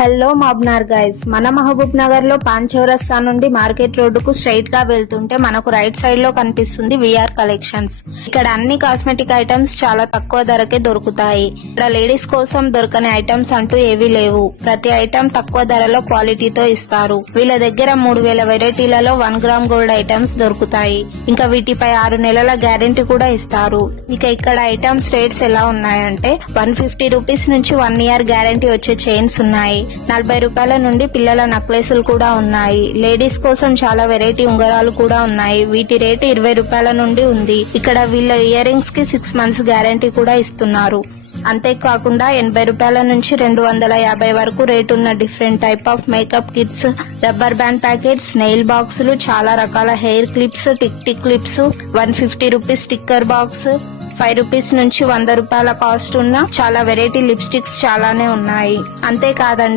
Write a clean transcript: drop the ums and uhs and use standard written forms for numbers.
Hello మబ్నార్ guys, మన మహబూబ్ నగర్ లో pan చౌరస్తా నుండి మార్కెట్ రోడ్డుకు స్ట్రైట్ గా వెళ్తుంటే మనకు రైట్ సైడ్ లో కనిపిస్తుంది విఆర్ కలెక్షన్స్. ఇక్కడ అన్ని కాస్మెటిక్ ఐటమ్స్ చాలా తక్కువ ధరకే దొరుకుతాయి. ఇక్కడ లేడీస్ కోసం దొరకని ఐటమ్స్ అంటూ ఏవీ లేవు. ప్రతి ఐటమ్ తక్కువ ధరలో క్వాలిటీతో ఇస్తారు. వీళ్ళ దగ్గర 3000 వెరైటీలలో 1 గ్రామ్ గోల్డ్ ఐటమ్స్ దొరుకుతాయి. ఇంకా వీటిపై 6 నెలల గ్యారెంటీ కూడా ఇస్తారు. ఇక ఇక్కడ ఐటమ్స్ రేట్స్ ఎలా ఉన్నాయంటే 150 రూపీస్ నుంచి 1 ఇయర్ గ్యారెంటీ వచ్చే చైన్స్ ఉన్నాయి. 40 రూపాయల నుండి పిల్లల నక్లెస్లు కూడా ఉన్నాయి. లేడీస్ కోసం చాలా వెరైటీ ఉంగరాలు కూడా ఉన్నాయి. వీటి రేటు 20 రూపాయల నుండి ఉంది. ఇక్కడ వీళ్ళ ఇయర్ రింగ్స్ కి 6 మంత్స్ గ్యారెంటీ కూడా ఇస్తున్నారు. అంతేకాకుండా 80 రూపాయల నుంచి 250 వరకు రేటు ఉన్న different type of makeup kits, rubber band packets, nail బాక్సులు, చాలా రకాల hair clips, tick clips, 150 rupees sticker box, 5 rupees నుంచి 100 రూపాయల కాస్ట్ ఉన్న చాలా వెరైటీ లిప్స్టిక్స్ చాలానే ఉన్నాయి. అంతేకాదండి